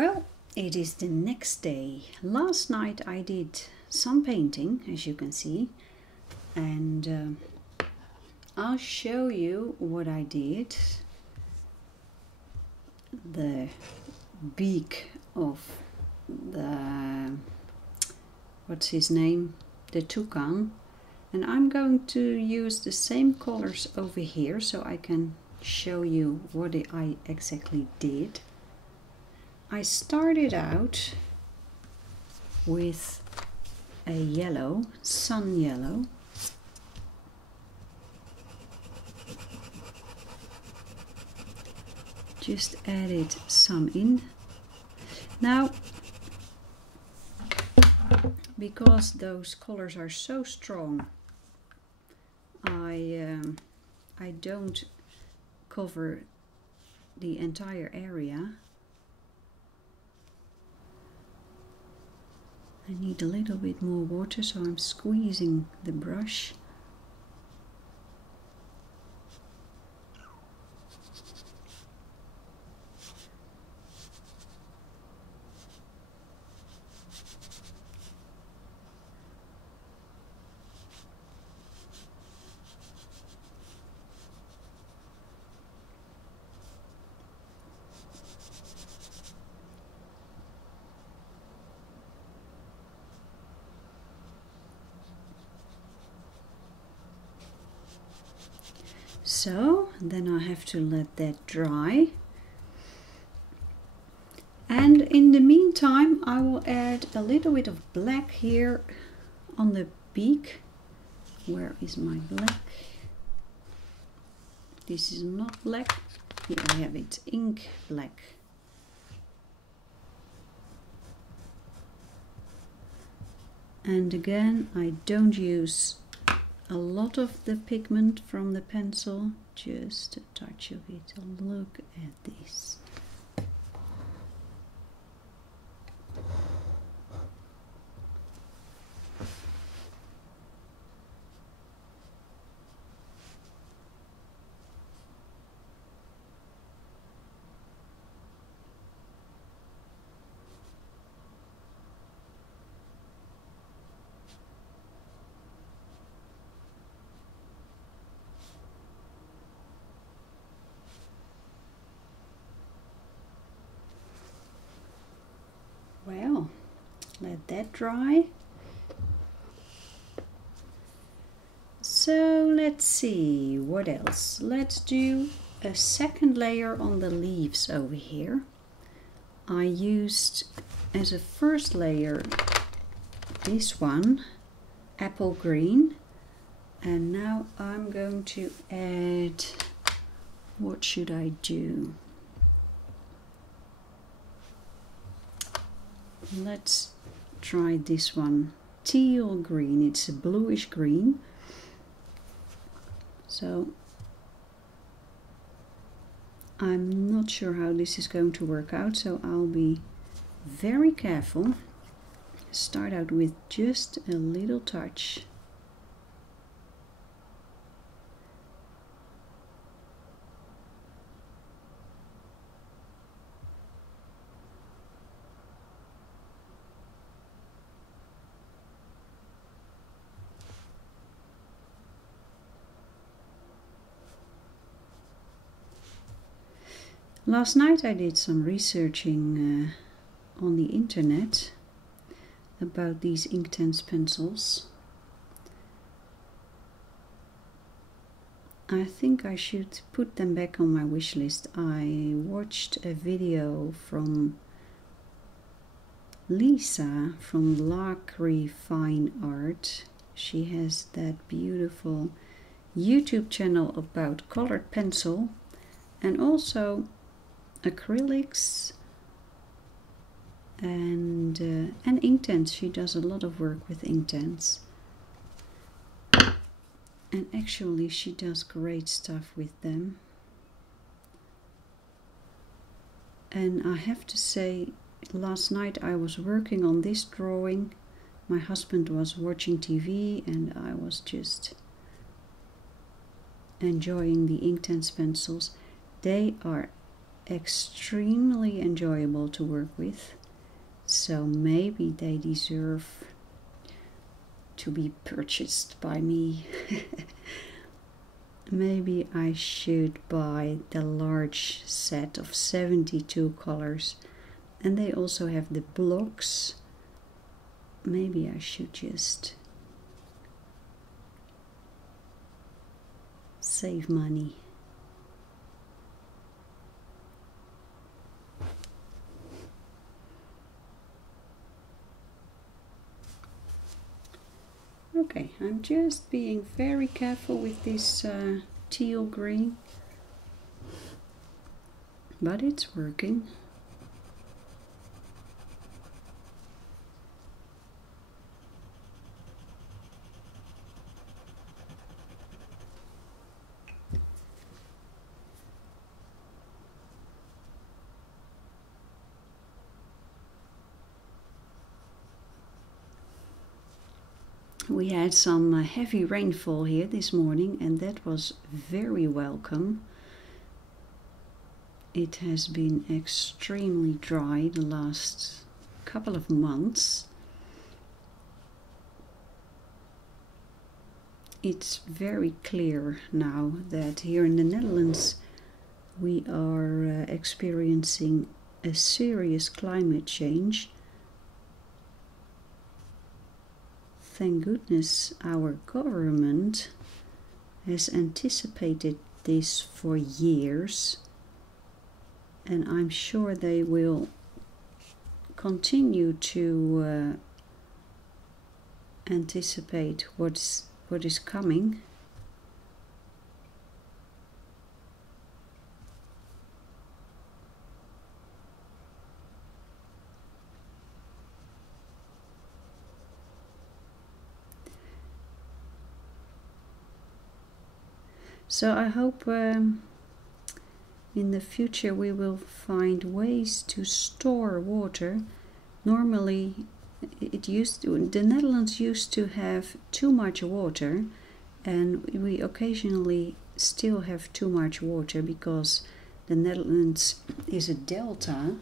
Well, it is the next day. Last night I did some painting, as you can see, and I'll show you what I did. The beak of the, what's his name, the toucan, and I'm going to use the same colors over here so I can show you what I exactly did. I started out with a yellow, sun yellow, just added some in. Now, because those colors are so strong, I don't cover the entire area. I need a little bit more water, so I'm squeezing the brush. So then I have to let that dry, and in the meantime I will add a little bit of black here on the beak. Where is my black? This is not black. Here I have it, ink black. And again, I don't use a lot of the pigment from the pencil, just a touch of it. Look at this. Well, let that dry. So let's see what else. Let's do a second layer on the leaves over here. I used as a first layer this one, apple green, and now I'm going to add, what should I do? Let's try this one, teal green. It's a bluish green. So I'm not sure how this is going to work out, so I'll be very careful. Start out with just a little touch. Last night I did some researching on the internet about these Inktense pencils. I think I should put them back on my wish list. I watched a video from Lisa from Lacry Fine Art. She has that beautiful YouTube channel about colored pencil and also acrylics and Inktense. She does a lot of work with Inktense, and actually she does great stuff with them. And I have to say, last night I was working on this drawing. My husband was watching TV and I was just enjoying the Inktense pencils. They are extremely enjoyable to work with, so maybe they deserve to be purchased by me. Maybe I should buy the large set of 72 colors, and they also have the blocks. Maybe I should just save money. Okay, I'm just being very careful with this teal green, but it's working. We had some heavy rainfall here this morning, and that was very welcome. It has been extremely dry the last couple of months. It's very clear now that here in the Netherlands we are experiencing a serious climate change. Thank goodness our government has anticipated this for years, and I'm sure they will continue to anticipate what is coming. So I hope in the future we will find ways to store water. Normally the Netherlands used to have too much water, and we occasionally still have too much water because the Netherlands is a delta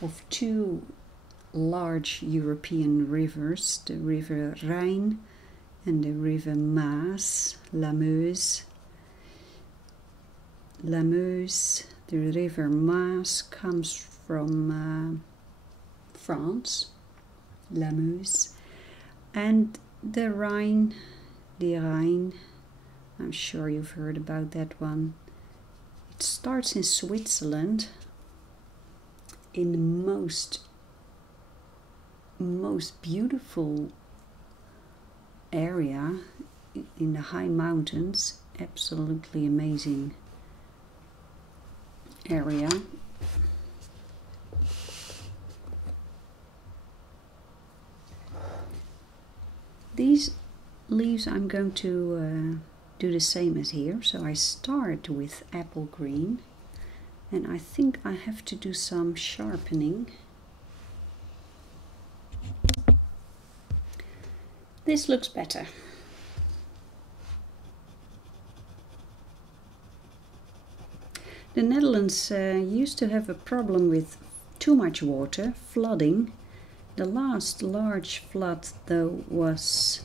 of two large European rivers, the River Rhine and the River Maas, La Meuse. The River Maas comes from France, La Meuse, and the Rhine, I'm sure you've heard about that one. It starts in Switzerland, in the most beautiful area in the high mountains. Absolutely amazing area. These leaves I'm going to do the same as here. So I start with apple green, and I think I have to do some sharpening. This looks better. The Netherlands used to have a problem with too much water, flooding. The last large flood though was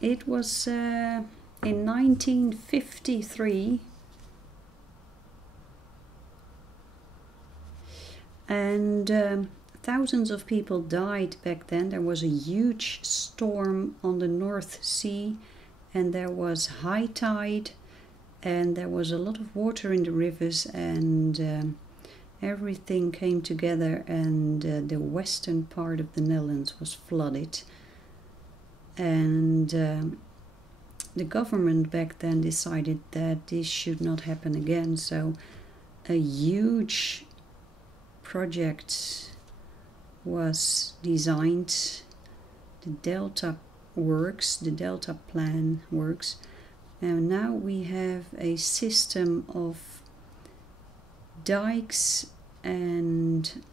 it was in 1953, and thousands of people died back then. There was a huge storm on the North Sea, and there was high tide, and there was a lot of water in the rivers, and everything came together, and the western part of the Netherlands was flooded. And the government back then decided that this should not happen again, so a huge project was designed. The Delta works, the Delta plan works. And now we have a system of dikes, and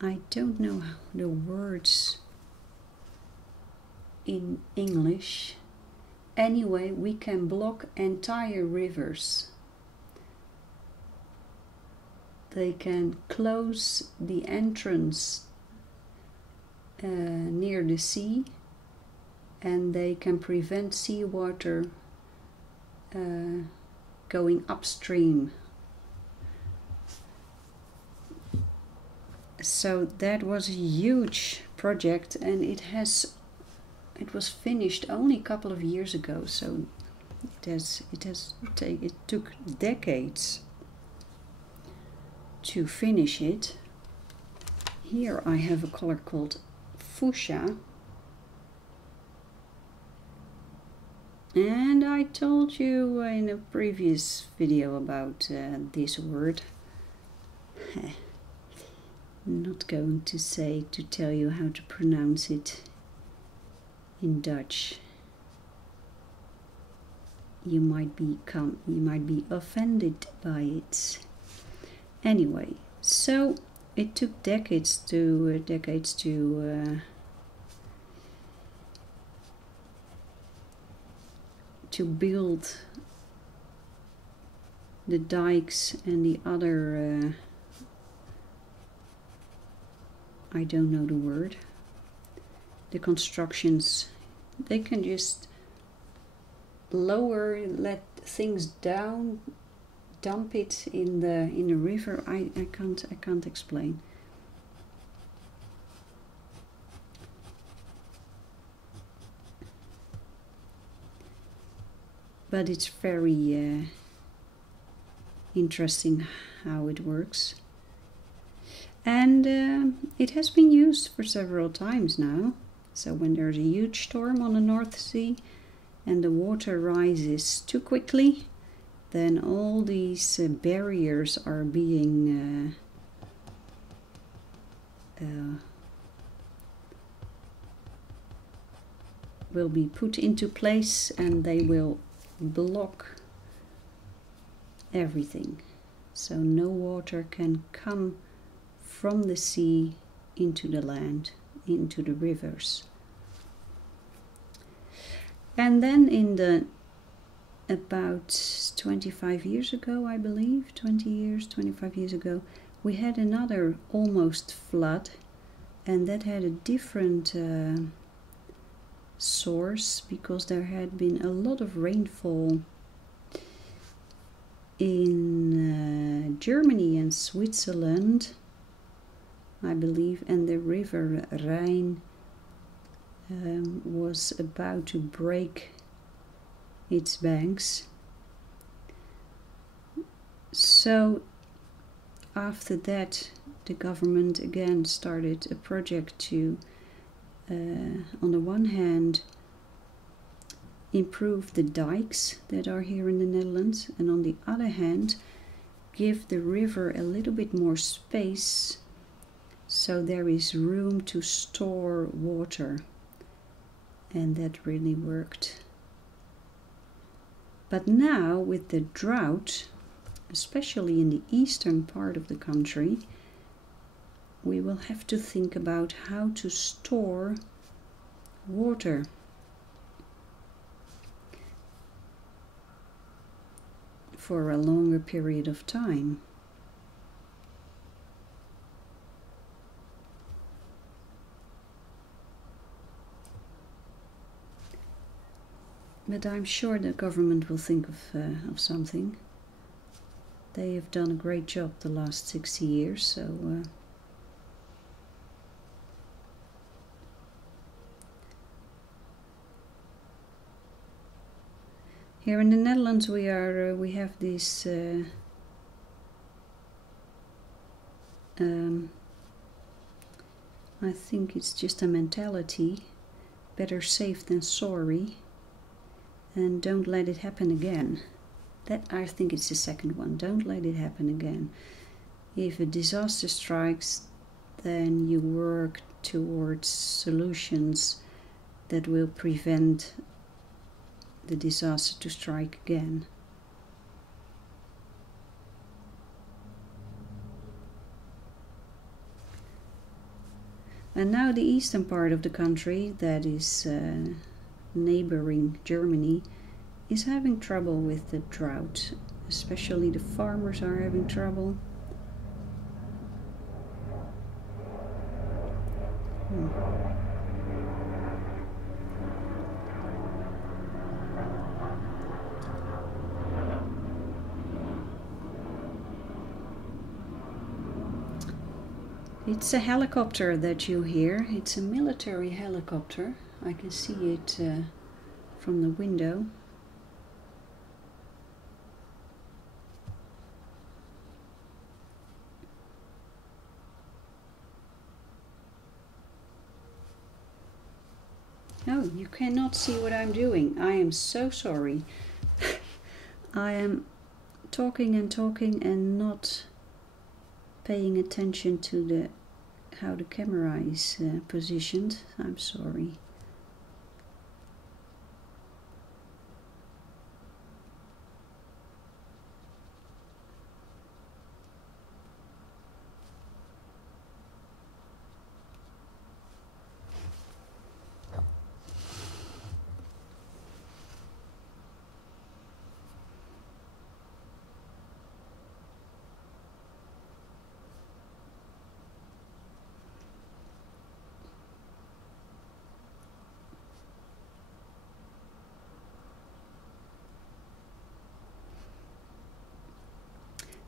I don't know the words in English, Anyway, we can block entire rivers. They can close the entrance near the sea, and they can prevent seawater going upstream. So that was a huge project, and it was finished only a couple of years ago. So it took decades to finish it. Here I have a color called fuchsia, and I told you in a previous video about this word. Not going to tell you how to pronounce it in Dutch. You might be offended by it. Anyway, so it took decades to build the dikes and the other I don't know the word. The constructions, they can just let things down, dump it in the river. I can't explain. But it's very interesting how it works. And it has been used for several times now. So when there's a huge storm on the North Sea and the water rises too quickly, then all these barriers are being will be put into place, and they will block everything. So no water can come from the sea into the land, into the rivers. And then about 25 years ago, I believe, 25 years ago, we had another almost flood, and that had a different source, because there had been a lot of rainfall in Germany and Switzerland, I believe, and the river Rhine was about to break its banks. So after that, the government again started a project to, on the one hand, improve the dikes that are here in the Netherlands, and on the other hand, give the river a little bit more space, so there is room to store water. And that really worked. But now with the drought, especially in the eastern part of the country, we will have to think about how to store water. For a longer period of time. But I'm sure the government will think of something. They have done a great job the last 60 years, so here in the Netherlands we have this I think it's just a mentality, better safe than sorry. And don't let it happen again. That, I think it's the second one. Don't let it happen again. If a disaster strikes, then you work towards solutions that will prevent the disaster to strike again. And now the eastern part of the country, that is neighboring Germany is having trouble with the drought. Especially the farmers are having trouble. It's a helicopter that you hear. It's a military helicopter. I can see it from the window. Oh, you cannot see what I'm doing. I am so sorry. I am talking and not paying attention to how the camera is positioned. I'm sorry.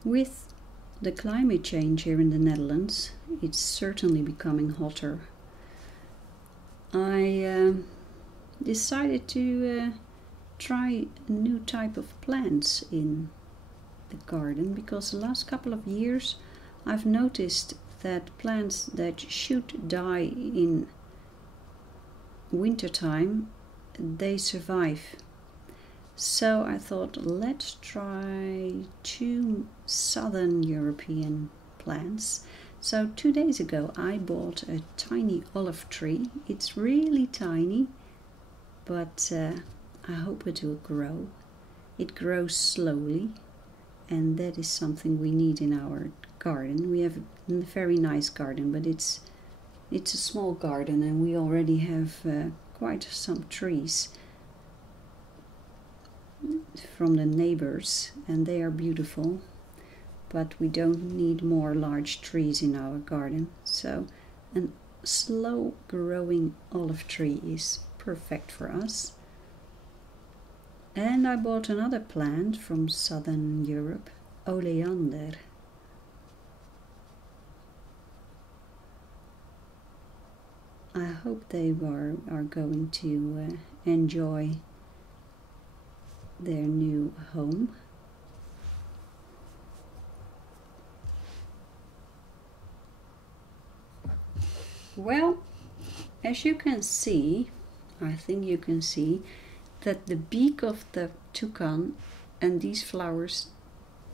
With the climate change here in the Netherlands, it's certainly becoming hotter. I decided to try a new type of plants in the garden, because the last couple of years I've noticed that plants that should die in wintertime, they survive. So I thought, let's try 2 southern European plants. So 2 days ago I bought a tiny olive tree. It's really tiny, but I hope it will grow. It grows slowly, and that is something we need in our garden. We have a very nice garden, but it's a small garden, and we already have quite some trees from the neighbors, and they are beautiful, but we don't need more large trees in our garden. So a slow growing olive tree is perfect for us. And I bought another plant from southern Europe, oleander. I hope they are going to enjoy their new home. Well, as you can see, I think you can see that the beak of the toucan and these flowers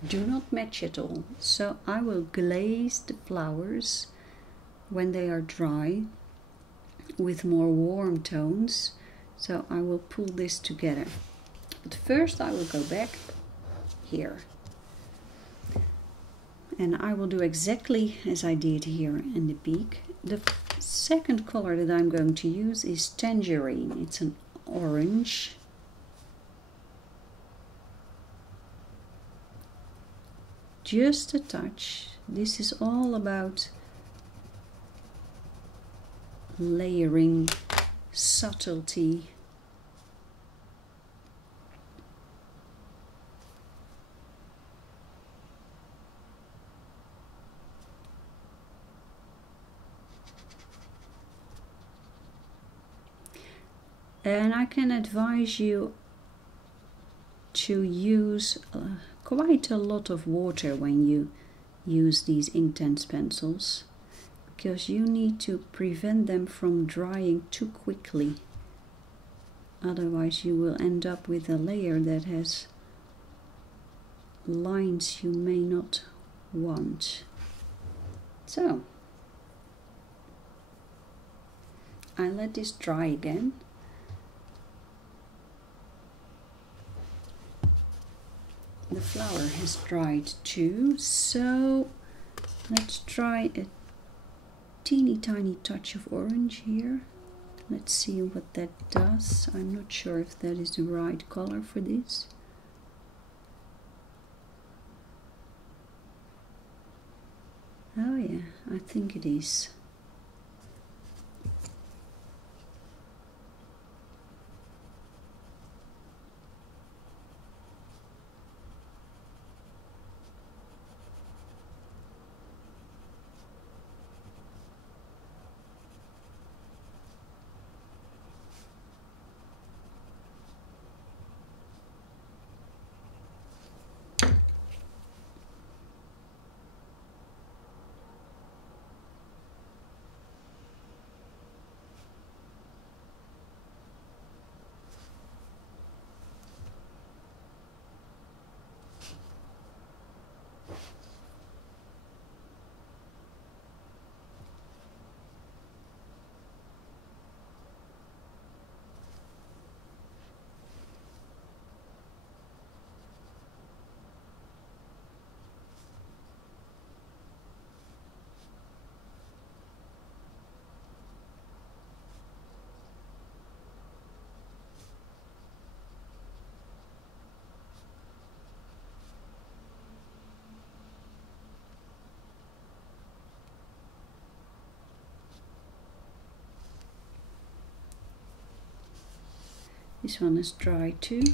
do not match at all. So I will glaze the flowers when they are dry with more warm tones. So I will pull this together. But first I will go back here, and I will do exactly as I did here in the beak. The second color that I'm going to use is Tangerine. It's an orange. Just a touch. This is all about layering, subtlety. And I can advise you to use quite a lot of water when you use these Inktense pencils, because you need to prevent them from drying too quickly. Otherwise you will end up with a layer that has lines you may not want. So I let this dry again. The flower has dried too, so let's try a teeny tiny touch of orange here. Let's see what that does. I'm not sure if that is the right color for this. Oh yeah, I think it is. This one is dry too.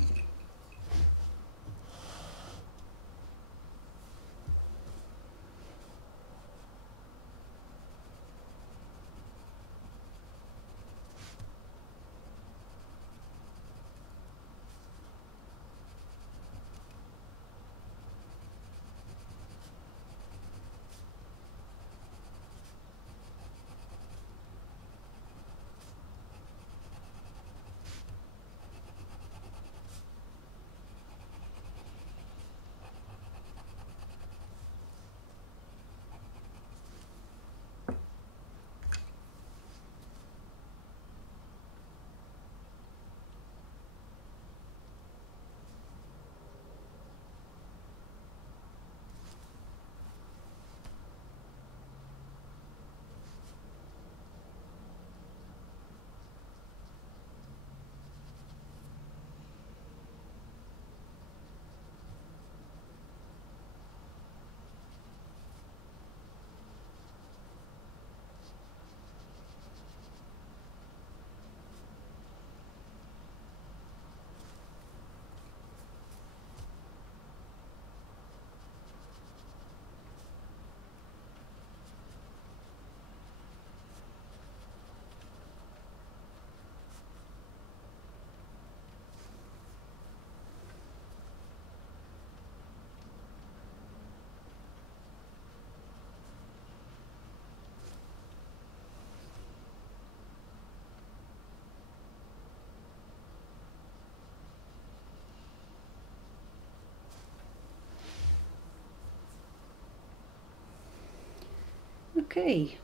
Okay,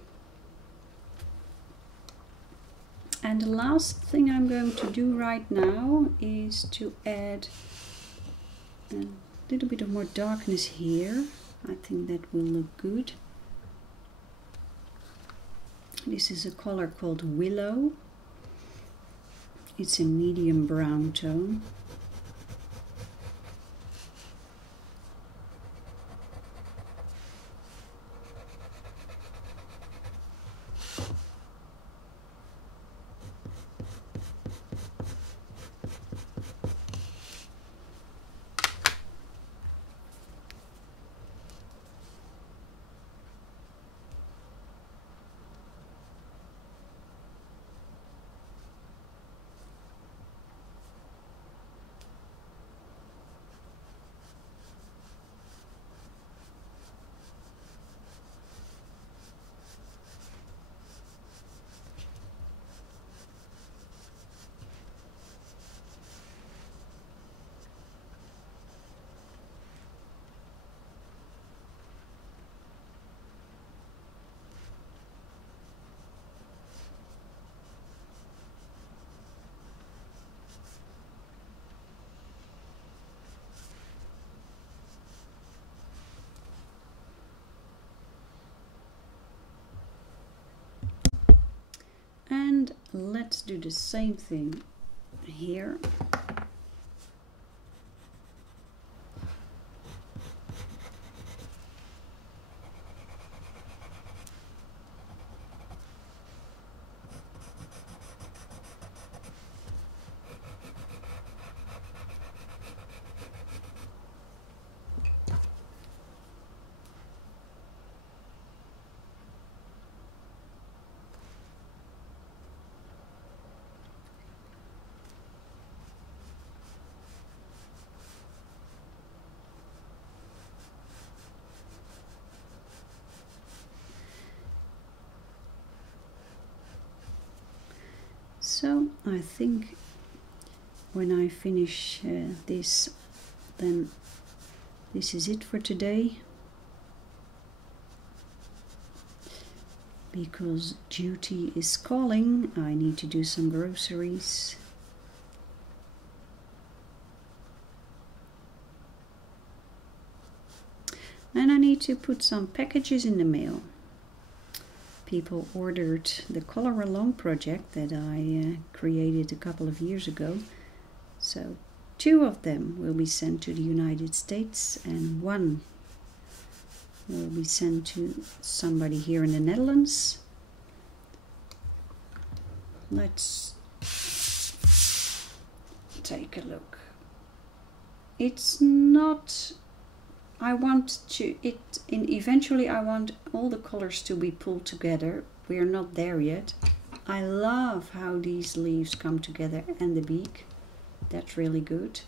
and the last thing I'm going to do right now is to add a little bit of more darkness here. I think that will look good. This is a color called Willow. It's a medium brown tone. let's do the same thing here. So I think when I finish this, then this is it for today, because duty is calling. I need to do some groceries. And I need to put some packages in the mail. People ordered the Color Along project that I created a couple of years ago. So 2 of them will be sent to the United States and 1 will be sent to somebody here in the Netherlands. Let's take a look. It's not... I want to eventually I want all the colors to be pulled together. We are not there yet. I love how these leaves come together and the beak. That's really good.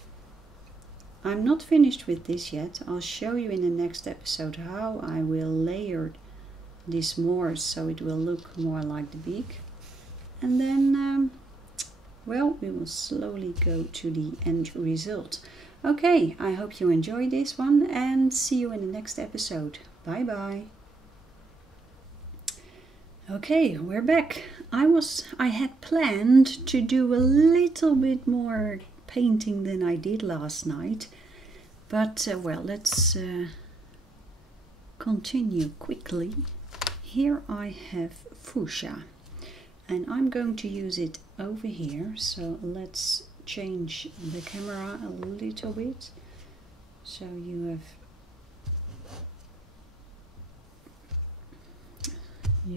I'm not finished with this yet. I'll show you in the next episode how I will layer this more so it will look more like the beak. And then, well, we will slowly go to the end result. Okay, I hope you enjoyed this one and see you in the next episode. Bye bye. Okay, we're back. I had planned to do a little bit more painting than I did last night, but well, let's continue quickly. Here I have fuchsia and I'm going to use it over here, so let's change the camera a little bit so you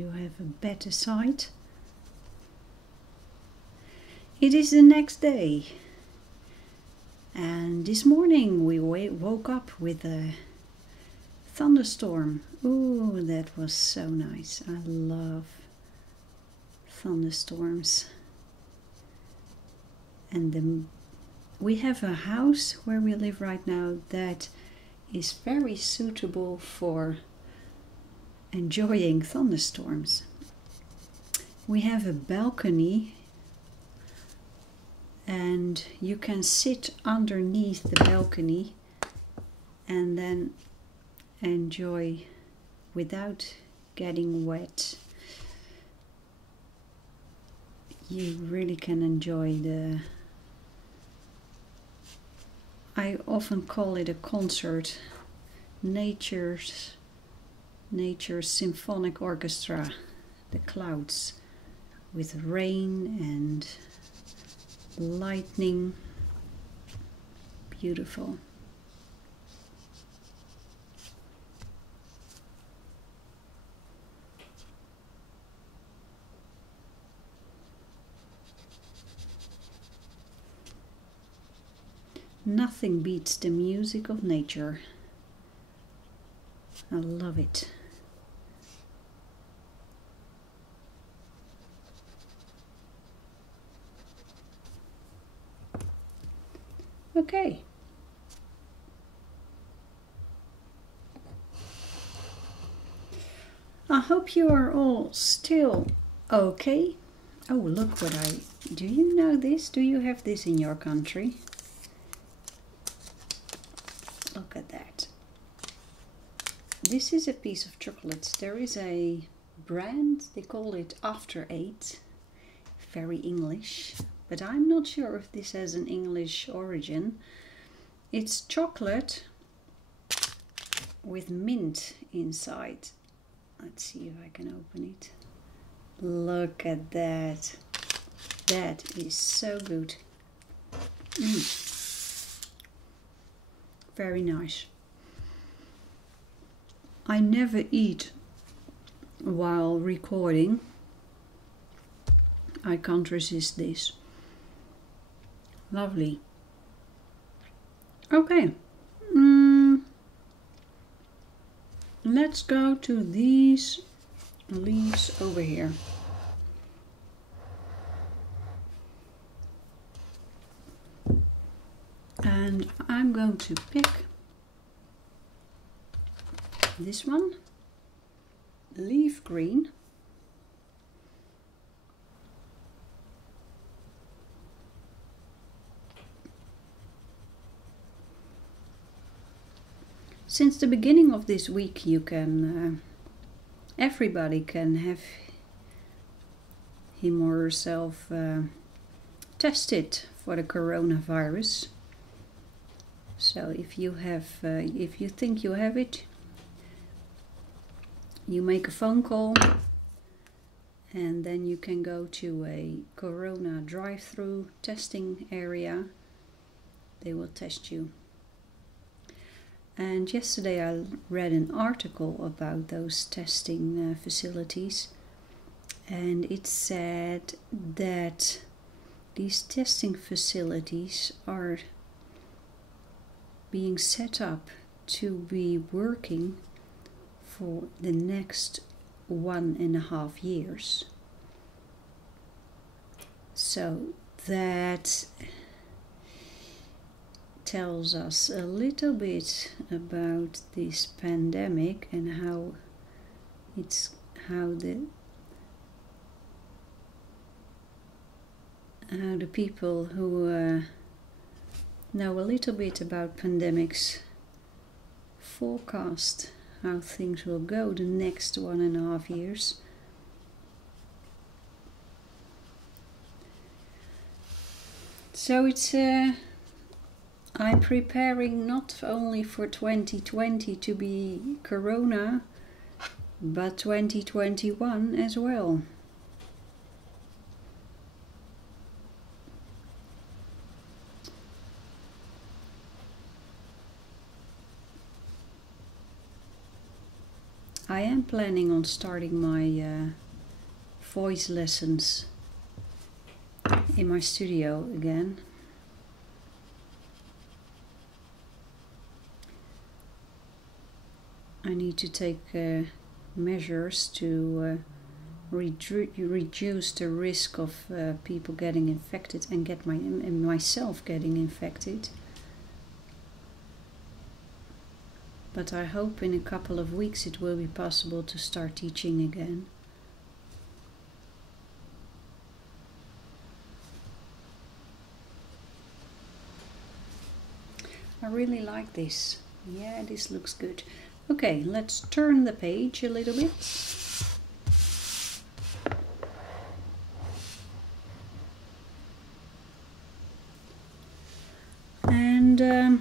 have a better sight. It is the next day and this morning we woke up with a thunderstorm. Oh, that was so nice. I love thunderstorms. And we have a house where we live right now that is very suitable for enjoying thunderstorms. We have a balcony and you can sit underneath the balcony and then enjoy without getting wet. You really can enjoy I often call it a concert, nature's symphonic orchestra, the clouds with rain and lightning, beautiful. Nothing beats the music of nature. I love it. Okay. I hope you are all still okay. Oh, look what do you know this? Do you have this in your country? Look at that. This is a piece of chocolate. There is a brand, they call it After 8. Very English, but I'm not sure if this has an English origin. It's chocolate with mint inside. Let's see if I can open it. Look at that. That is so good. Very nice. I never eat while recording. I can't resist this. Lovely. Okay. Let's go to these leaves over here. And I'm going to pick this one, leaf green. Since the beginning of this week, you can, everybody can have him or herself tested for the coronavirus. So if you have, if you think you have it, you make a phone call, and then you can go to a corona drive-through testing area. They will test you. And yesterday I read an article about those testing facilities, and it said that these testing facilities are being set up to be working for the next 1.5 years. So that tells us a little bit about this pandemic and how the people who know a little bit about pandemics forecast how things will go the next 1.5 years. So it's I'm preparing not only for 2020 to be Corona, but 2021 as well. I am planning on starting my voice lessons in my studio again. I need to take measures to reduce the risk of people getting infected and myself getting infected. But I hope in a couple of weeks it will be possible to start teaching again. I really like this. Yeah, this looks good. Okay, let's turn the page a little bit. And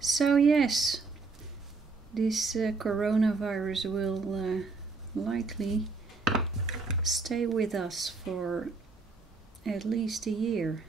so yes, this coronavirus will likely stay with us for at least a year.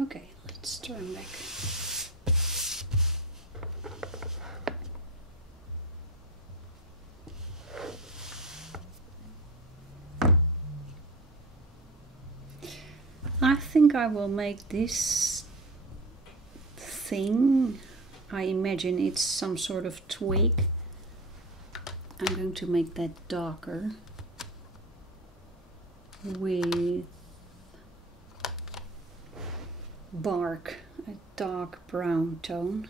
Okay, let's turn back. I think I will make this thing, I imagine it's some sort of twig. I'm going to make that darker with bark, a dark brown tone.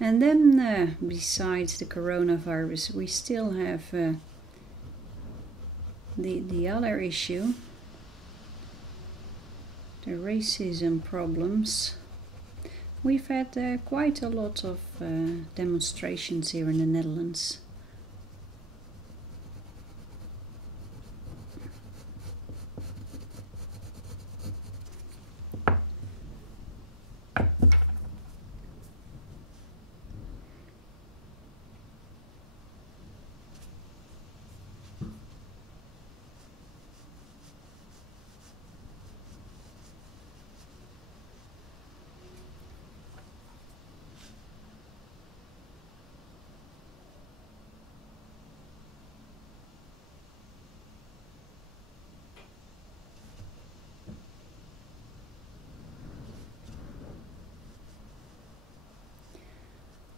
And then besides the coronavirus, we still have the other issue, the racism problems. We've had quite a lot of demonstrations here in the Netherlands.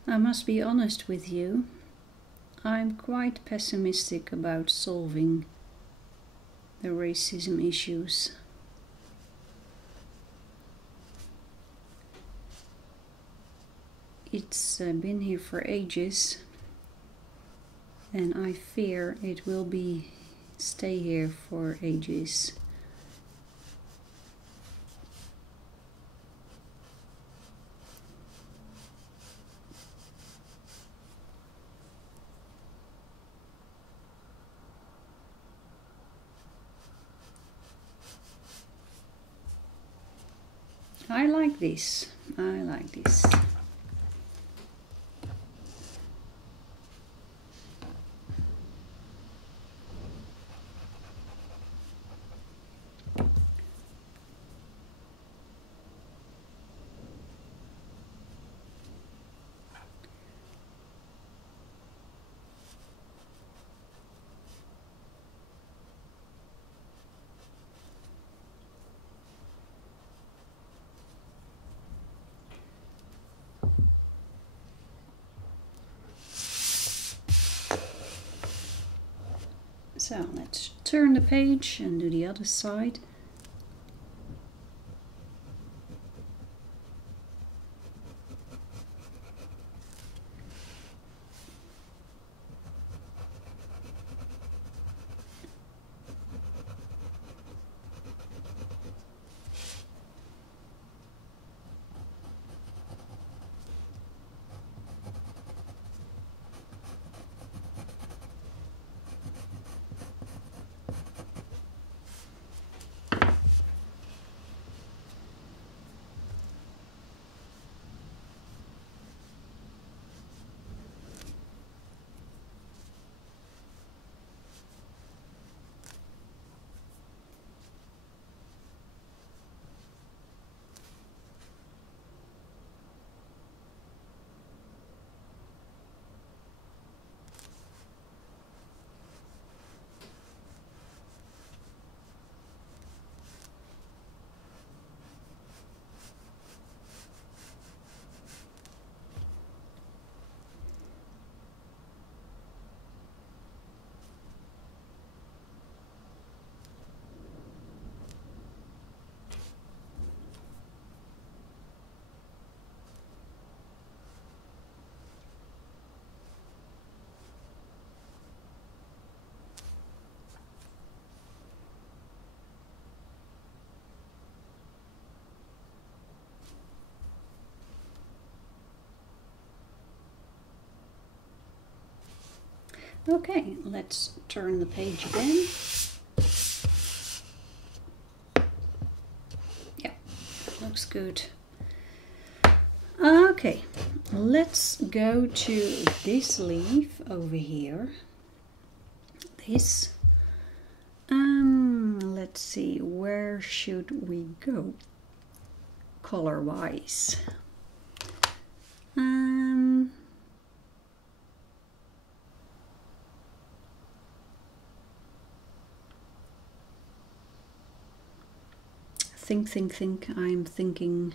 I must be honest with you, I'm quite pessimistic about solving the racism issues. It's been here for ages, and I fear it will stay here for ages. I like this. I like this. So let's turn the page and do the other side. Okay, let's turn the page again. Yeah, looks good. Okay, let's go to this leaf over here. this. Let's see, where should we go color wise? Think. I'm thinking,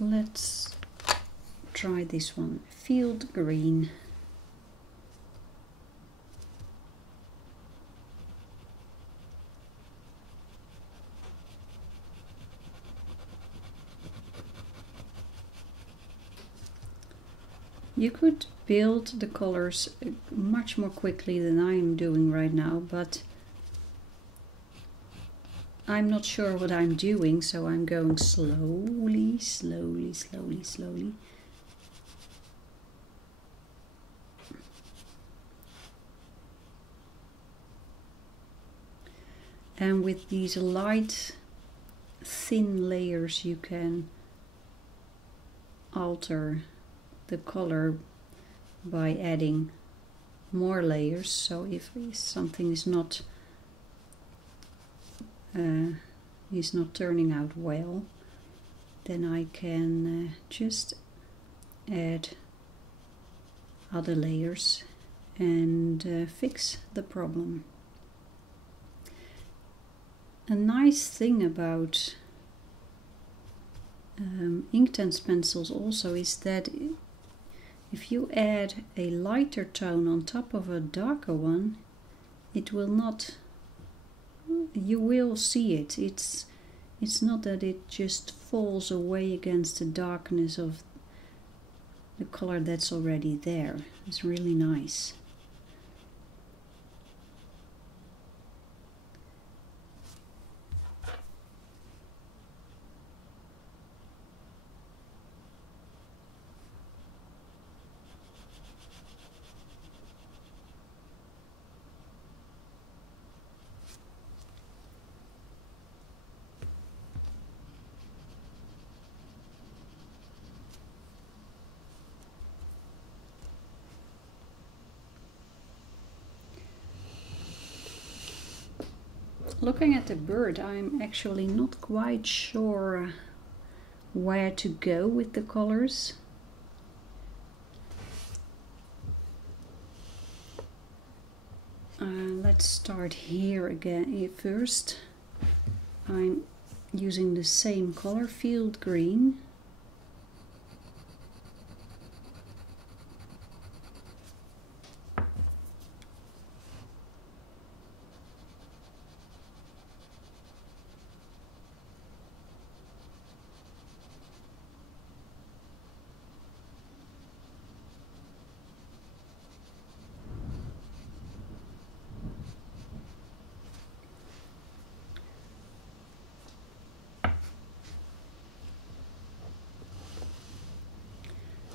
let's try this one, field green. You could build the colors much more quickly than I'm doing right now, but I'm not sure what I'm doing, so I'm going slowly. And with these light, thin layers, you can alter the color by adding more layers. So if something is not turning out well, then I can just add other layers and fix the problem. A nice thing about Inktense pencils also is that if you add a lighter tone on top of a darker one, it will not, you will see it. It's not that it just falls away against the darkness of the color that's already there. It's really nice. Looking at the bird, I'm actually not quite sure where to go with the colors. Let's start here again. First, I'm using the same color, field green.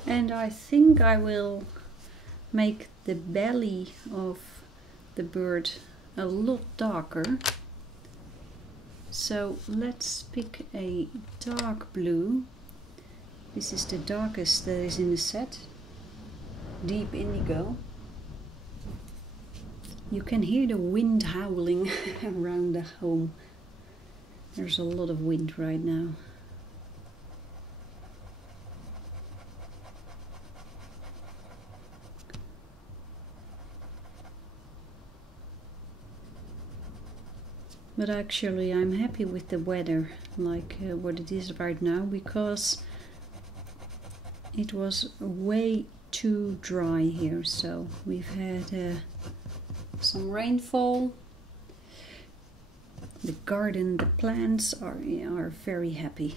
And I think I will make the belly of the bird a lot darker. So let's pick a dark blue. This is the darkest that is in the set. Deep indigo. You can hear the wind howling around the home. There's a lot of wind right now. But actually I'm happy with the weather, like what it is right now, because it was way too dry here. So we've had some rainfall. The garden, the plants are very happy.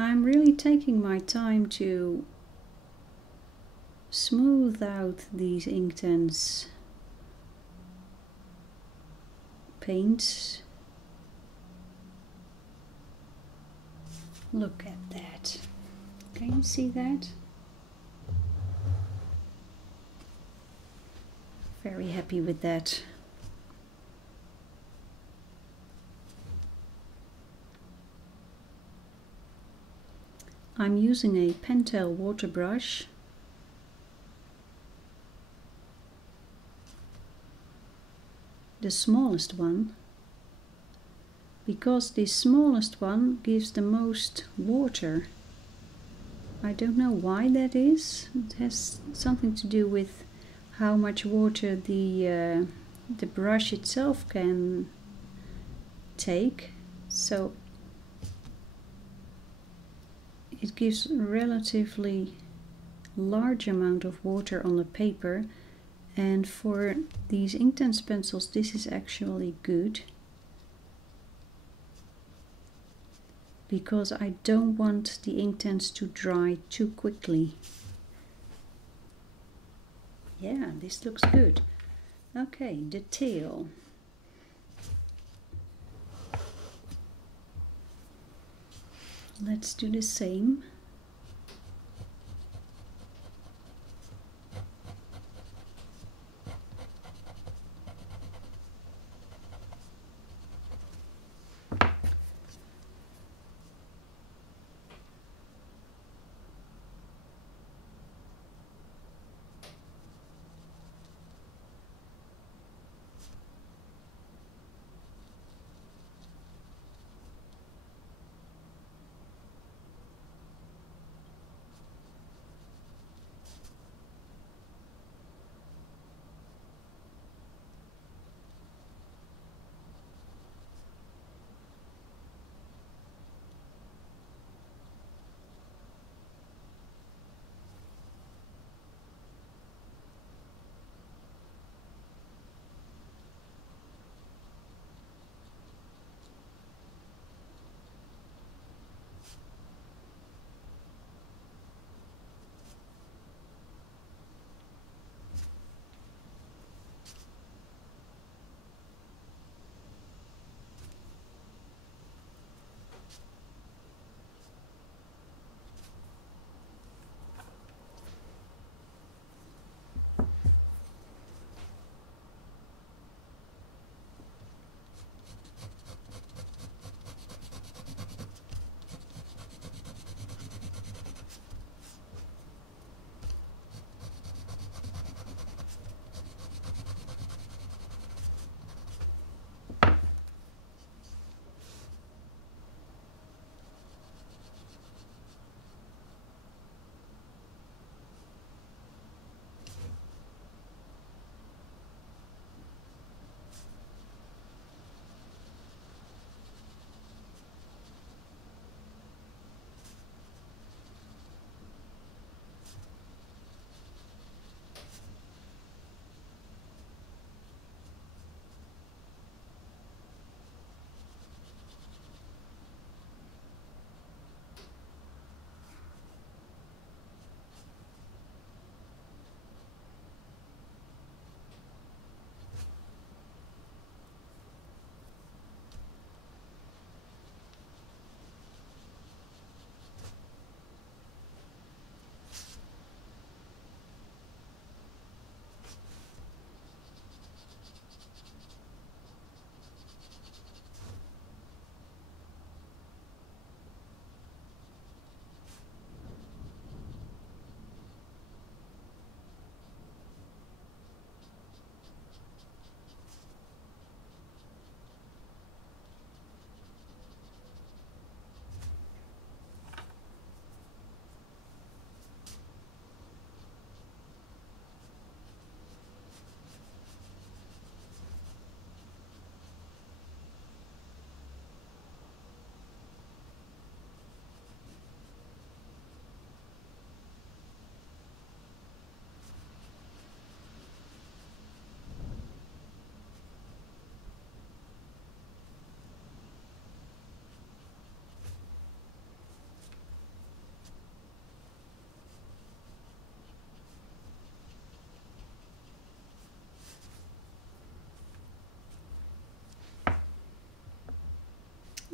I'm really taking my time to smooth out these Inktense paints. Look at that. Can you see that? Very happy with that. I'm using a Pentel water brush. The smallest one, because the smallest one gives the most water. I don't know why that is. It has something to do with how much water the brush itself can take. So it gives a relatively large amount of water on the paper, and for these Inktense pencils this is actually good, because I don't want the Inktense to dry too quickly. Yeah, this looks good. Okay, the tail. Let's do the same.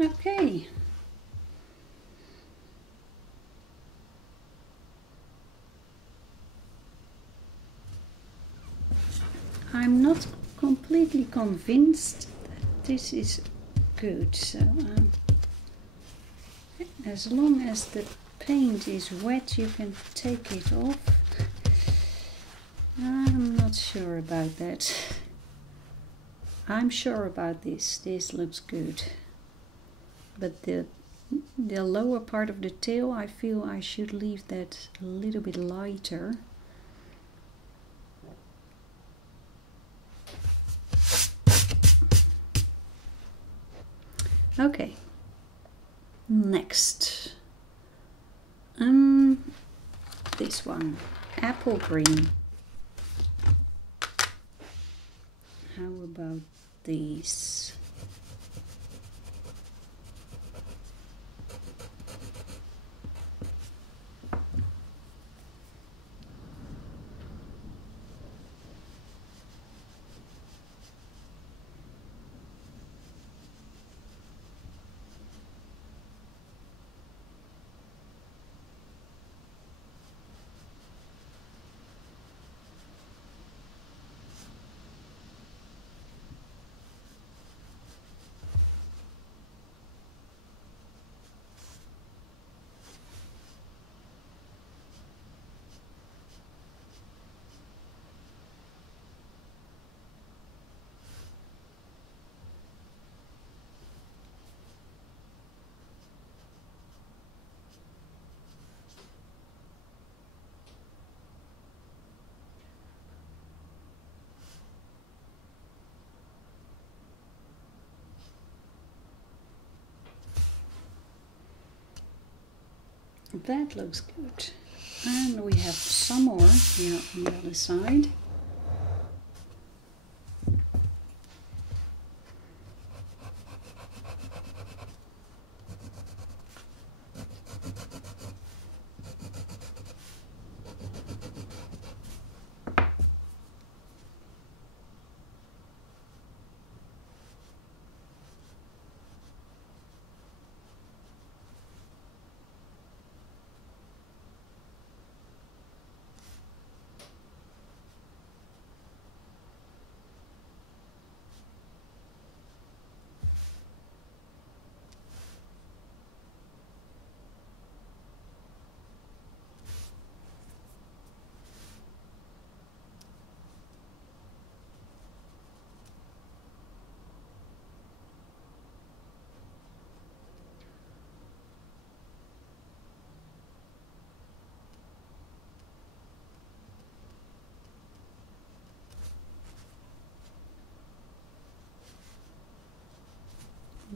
Okay. I'm not completely convinced that this is good, so as long as the paint is wet you can take it off. I'm not sure about that. I'm sure about this. This looks good. But the lower part of the tail, I feel I should leave that a little bit lighter. Okay. Next. This one. Apple green. How about these? That looks good. And we have some more here on the other side.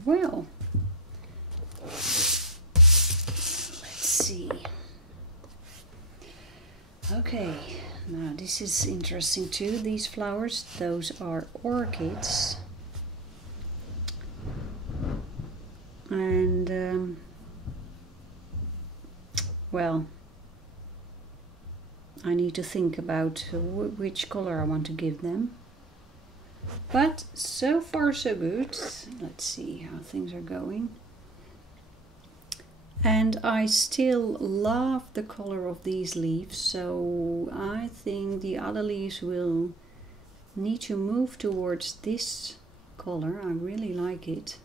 Well, let's see. Okay, now this is interesting too. These flowers, those are orchids. And, well, I need to think about which color I want to give them. But so far so good. Let's see how things are going. And I still love the color of these leaves, so I think the other leaves will need to move towards this color. I really like it.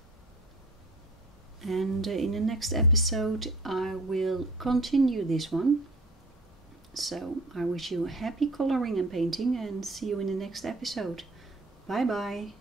And in the next episode I will continue this one. So I wish you happy coloring and painting, and see you in the next episode. Bye bye.